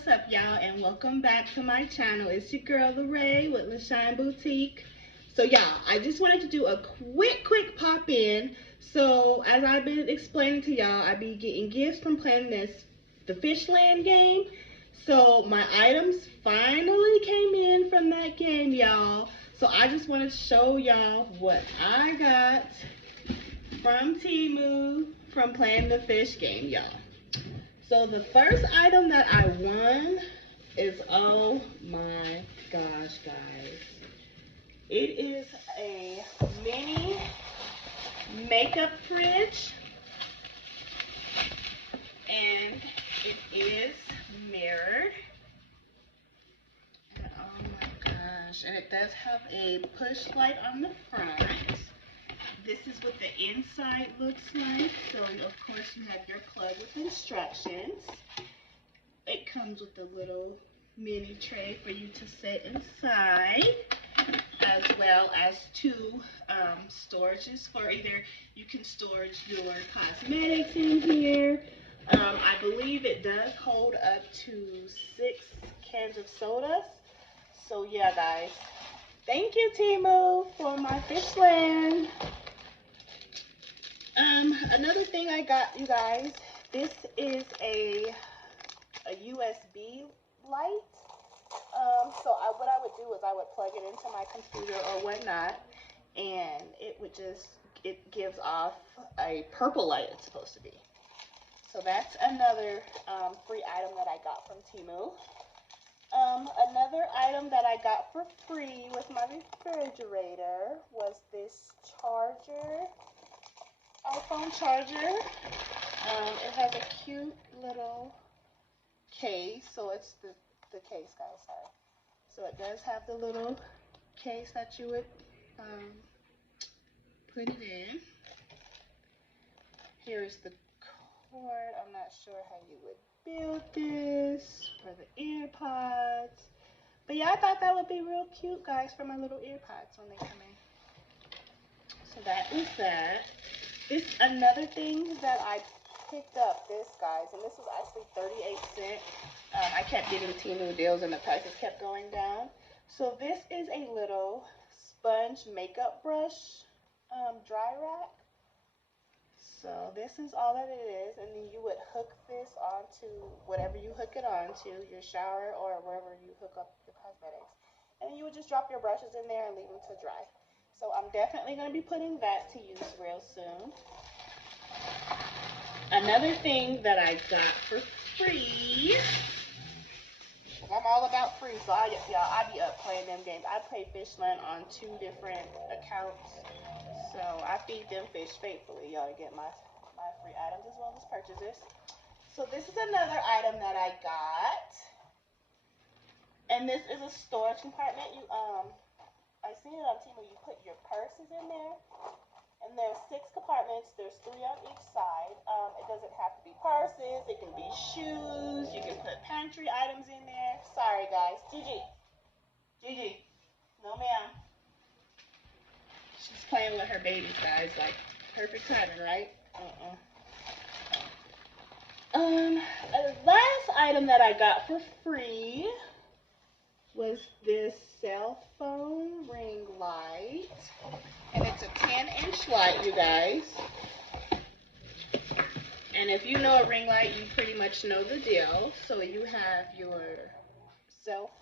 what's up, y'all, and welcome back to my channel. It's your girl Lorraine with LaShine Boutique. So y'all, I just wanted to do a quick pop in. So as I've been explaining to y'all, I be getting gifts from playing the Fishland game. So my items finally came in from that game, y'all. So I just wanted to show y'all what I got from Temu from playing the fish game, y'all. So the first item that I won is, oh my gosh, guys. It is a mini makeup fridge, and it is mirrored. And oh my gosh, and it does have a push light on the front. This is what the inside looks like. So of course you have your plug with instructions. It comes with a little mini tray for you to set inside, as well as two storages for either you can storage your cosmetics in here. I believe it does hold up to 6 cans of sodas. So yeah, guys, thank you Temu for my Fishland. Another thing I got, you guys, this is a USB light. So what I would do is I would plug it into my computer or whatnot, and it gives off a purple light it's supposed to be. So that's another free item that I got from Temu. Another item that I got for free with my refrigerator was this charger, iPhone charger. It has a cute little case, so it's the case, guys, sorry. So it does have the little case that you would put it in. Here's the cord. I'm not sure how you would build this for the earpods, but yeah, I thought that would be real cute, guys, for my little earpods when they come in. So that is that. This another thing that I picked up, this, guys, and this was actually 38 cents. I kept getting Temu deals and the prices kept going down. So this is a little sponge makeup brush dry rack. So this is all that it is, and then you would hook this onto whatever you hook it onto, your shower or wherever you hook up your cosmetics. And you would just drop your brushes in there and leave them to dry. So I'm definitely going to be putting that to use real soon. Another thing that I got for free, I'm all about free, so I be up playing them games. I play Fishland on 2 different accounts, so I feed them fish faithfully, y'all, to get my free items as well as purchases. So this is another item that I got, and this is a storage compartment. I seen it on Temu. You put your purses in there, and there's 6 compartments. There's 3 on each side. It doesn't have to be purses. It can be shoes. You can put pantry items in there. Sorry, guys. Gigi. No, ma'am. She's playing with her babies, guys. Like, perfect timing, right? The last item that I got for free was this cell phone ring light, and it's a 10-inch light, you guys. And if you know a ring light, you pretty much know the deal. So you have your cell phone